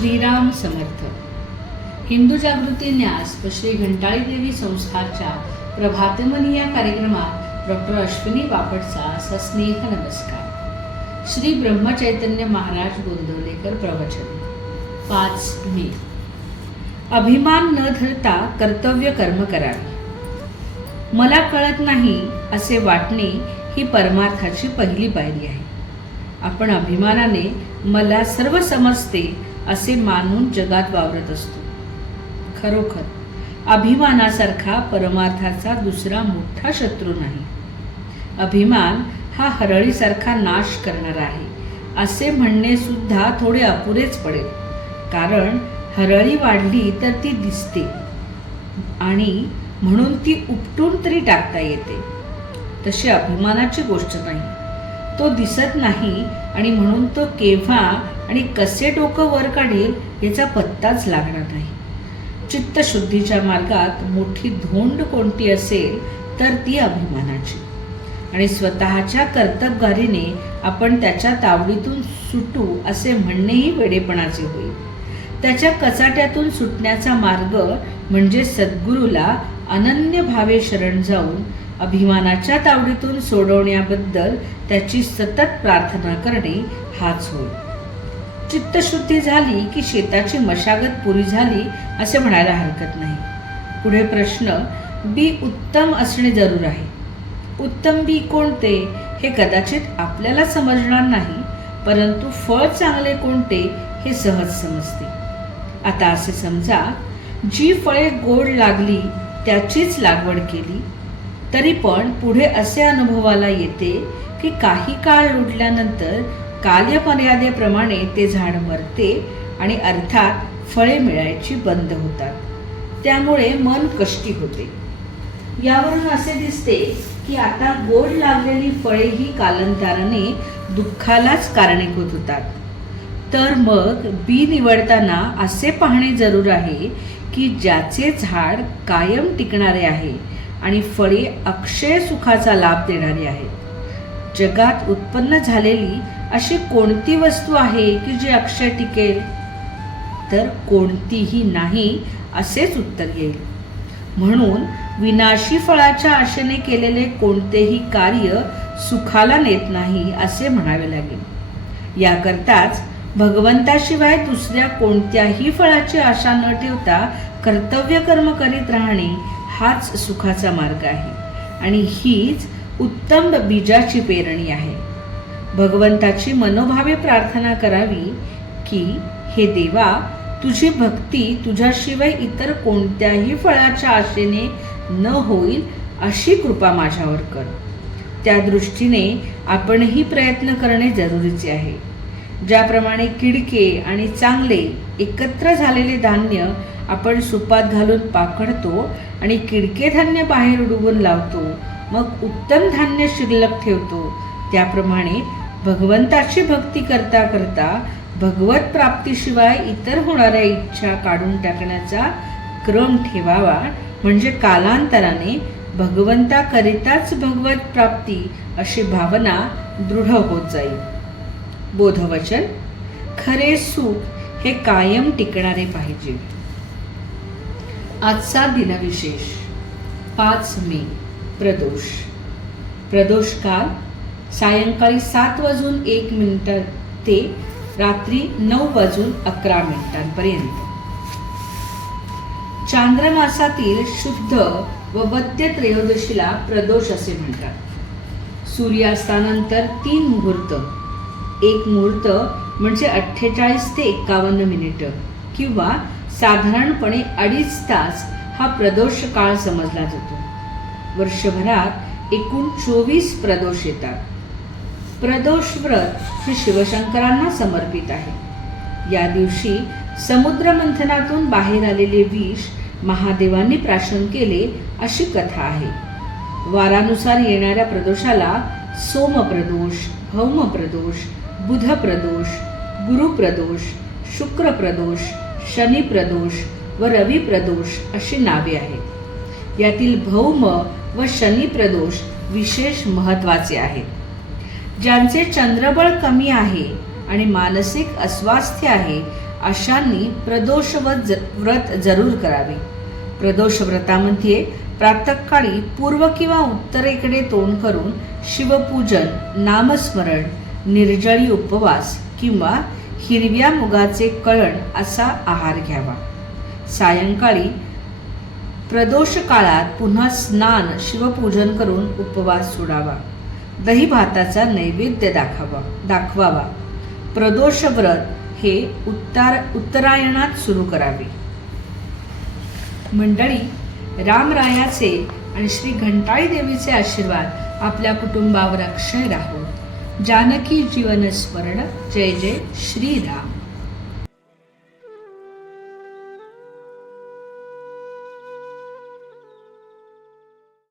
श्रीराम समर्थ. हिंदू जागृती न्यास व श्री घंटाळी देवी संस्थाच्या प्रभातमनी या कार्यक्रमात डॉक्टर अश्विनी बापटचा सस्नेह नमस्कार. श्री ब्रह्मचैतन्य महाराज गोंदवलेकर प्रवचन. 5 मे. अभिमान न धरता कर्तव्य कर्म करावे. मला कळत नाही असे वाटणे ही परमार्थाची पहिली पायरी आहे. आपण अभिमानाने मला सर्व समजते असे मानून जगात वावरत असतो. खरोखर अभिमानासारखा परमार्थाचा दुसरा मोठा शत्रू नाही. अभिमान हा हरळीसारखा नाश करणारा आहे असे म्हणणे सुद्धा थोडे अपुरेच पडेल. कारण हरळी वाढली तर ती दिसते आणि म्हणून ती उपटून तरी टाकता येते. तशी अभिमानाची गोष्ट नाही. तो दिसत नाही आणि म्हणून तो केव्हा आणि कसे डोकं वर काढेल याचा पत्ताच लागणार नाही. चित्तशुद्धीच्या मार्गात मोठी धोंड कोणती असेल तर ती अभिमानाची. आणि स्वतःच्या कर्तबगारीने आपण त्याच्या तावडीतून सुटू असे म्हणणेही वेडेपणाचे होईल. त्याच्या कचाट्यातून सुटण्याचा मार्ग म्हणजे सद्गुरूला अनन्य भावे शरण जाऊन अभिमानाच्या तावडीतून सोडवण्याबद्दल त्याची सतत प्रार्थना करणे हाच होय. चित्तशुद्धी झाली की शेताची मशागत पुरी झाली असे म्हणायला हरकत नाही. पुढे प्रश्न, बी उत्तम असणे जरूर आहे. उत्तम बी कोणते हे कदाचित आपल्याला समजणार नाही, परंतु फळ चांगले कोणते हे सहज समजते. आता असे समजा, जी फळे गोड लागली त्याचीच लागवड केली तरी पण पुढे असे अनुभवाला येते की काही काळ लुटल्यानंतर कालमर्यादेप्रमाणे ते झाड मरते आणि अर्थात फळे मिळायची बंद होतात. त्यामुळे मन कष्टी होते. यावरून असे दिसते की आता गोड लागलेली फळेही कालांतराने दुःखालाच कारणीभूत होतात. तर मग बी निवडताना असे पाहणे जरूर आहे की ज्याचे झाड कायम टिकणारे आहे आणि फळे अक्षय सुखाचा लाभ देणारी आहेत. जगात उत्पन्न झालेली अशी कोणती वस्तू आहे की जी अक्षय टिकेल? तर कोणतीही नाही असेच उत्तर येईल. म्हणून विनाशी फळाच्या आशेने केलेले कोणतेही कार्य सुखाला नेत नाही असे म्हणावे लागेल. याकरताच भगवंताशिवाय दुसऱ्या कोणत्याही फळाची आशा न ठेवता कर्तव्य कर्म करीत राहणे हाच सुखाचा मार्ग आहे आणि हीच उत्तम बीजाची पेरणी आहे. भगवंताची मनोभावे प्रार्थना करावी की हे देवा, तुझी भक्ती तुझ्याशिवाय इतर कोणत्याही फळाच्या आशेने न होईल अशी कृपा माझ्यावर कर. त्या दृष्टीने आपणही प्रयत्न करणे जरुरीचे आहे. ज्याप्रमाणे किडके आणि चांगले एकत्र झालेले धान्य आपण सुपात घालून पाकडतो आणि किडके धान्य बाहेर उडवून लावतो, मग उत्तम धान्य शिल्लक ठेवतो, त्याप्रमाणे भगवंताची भक्ती करता करता भगवत प्राप्तीशिवाय इतर होणाऱ्या इच्छा काढून टाकण्याचा क्रम ठेवावा. म्हणजे कालांतराने भगवंताकरिताच भगवत प्राप्ती अशी भावना दृढ होत जाईल. बोधवचन. खरे सुख हे कायम टिकणारे पाहिजे. आजचा दिनविशेष 5 मे. प्रदोष. प्रदोष काल सायंकाळी 7:01 ते रात्री 9:11 चांद्रमासातील शुद्ध व वद्य त्रयोदशीला प्रदोष असे म्हणतात. सूर्यास्तानंतर 3 मुहूर्त. एक मुहूर्त म्हणजे 48 ते 51 मिनिटं किंवा साधारणपणे 2.5 तास हा प्रदोष काळ समजला जातो. वर्षभरात एकूण 24 प्रदोष येतात. प्रदोष व्रत हे शिवशंकरांना समर्पित आहे. या दिवशी समुद्र मंथनातून बाहेर आलेले विष महादेवांनी प्राशन केले अशी कथा आहे. वारानुसार येणाऱ्या प्रदोषाला सोमप्रदोष, भौमप्रदोष, बुधप्रदोष, गुरुप्रदोष, शुक्रप्रदोष, शनिप्रदोष व रविप्रदोष अशी नावे आहेत. यातील भौम व शनिप्रदोष विशेष महत्त्वाचे आहेत. ज्यांचे चंद्रबळ कमी आहे आणि मानसिक अस्वास्थ्य आहे अशांनी प्रदोष व्रत जरूर करावे. प्रदोष व्रतामध्ये प्रातःकाळी पूर्व किंवा उत्तरेकडे तोंड करून शिवपूजन, नामस्मरण, निर्जळी उपवास किंवा हिरव्या मुगाचे कळण असा आहार घ्यावा. सायंकाळी प्रदोष काळात पुन्हा स्नान, शिवपूजन करून उपवास सोडावा. दही भाताचा नैवेद्य दाखवावा. प्रदोष व्रत हे उत्तरायणात सुरू करावे. मंडळी, रामरायाचे आणि श्री घंटाळी देवीचे आशीर्वाद आपल्या कुटुंबावर अक्षय राहो. जानकी जीवन स्मरण. जय जय श्रीराम.